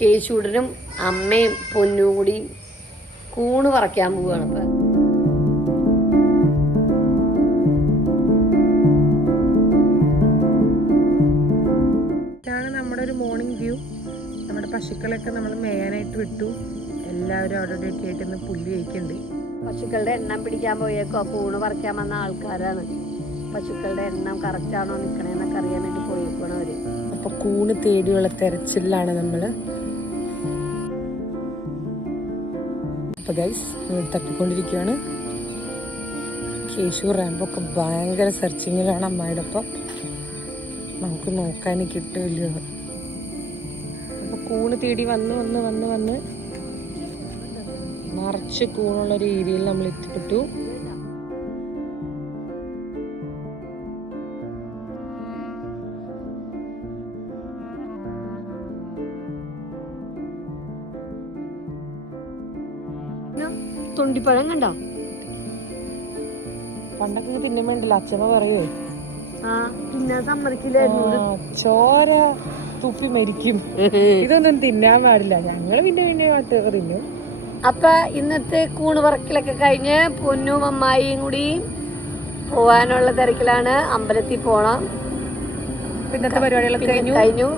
കേശൂടനും അമ്മയും പൊന്നും കൂടി കൂണ് പറിക്കാൻ പോവുകയാണ്. അപ്പം ഇതാണ് നമ്മുടെ ഒരു മോർണിംഗ് വ്യൂ. നമ്മുടെ പശുക്കളൊക്കെ നമ്മൾ മേയാനായിട്ട് വിട്ടു. എല്ലാവരും അവിടെ ഒക്കെ ആയിട്ട് ഇന്ന് പുല്ല് കഴിക്കുന്നുണ്ട്. പശുക്കളുടെ എണ്ണം പിടിക്കാൻ പോയേക്കോ കൂണ് പറിക്കാൻ വന്ന ആൾക്കാരാണ്. പശുക്കളുടെ എണ്ണം കറക്റ്റാണോ നിൽക്കണേന്നൊക്കെ അറിയാൻ വേണ്ടി പോയേക്കണം അവര്. അപ്പോൾ കൂണ് തേടിയുള്ള തെരച്ചിലാണ് നമ്മൾ. അപ്പോൾ ഗൈസ് തട്ടിക്കൊണ്ടിരിക്കുകയാണ്. കേശു റാമ്പൊക്കെ ഭയങ്കര സെർച്ചിങ്ങിലാണ് അമ്മയുടെ ഒപ്പം. നമുക്ക് നോക്കാൻ കിട്ടില്ല. അപ്പോൾ കൂണ് തേടി വന്ന് നിറച്ച് കൂണുള്ളൊരു ഏരിയയിൽ നമ്മൾ എത്തിപ്പെട്ടു. തൊണ്ടിപ്പഴം കണ്ടോ? പണ്ടൊക്കെ തിന്നാൻ വേണ്ടില്ല അച്ഛമ്മ പറയൂ. തിന്നാൻ സമ്മതിക്കില്ലായിരുന്നു. ചോര തുപ്പി മരിക്കും, ഇതൊന്നും തിന്നാൻ പാടില്ല. ഞങ്ങള് പിന്നെ പാട്ട് തിന്നും. അപ്പൊ ഇന്നത്തെ കൂണ് പറക്കലൊക്കെ കഴിഞ്ഞ് പൊന്നും അമ്മായിയും കൂടി പോവാനുള്ള തിരക്കിലാണ്. അമ്പലത്തിൽ പോണം. ഇന്നത്തെ പരിപാടികളൊക്കെ കഴിഞ്ഞു.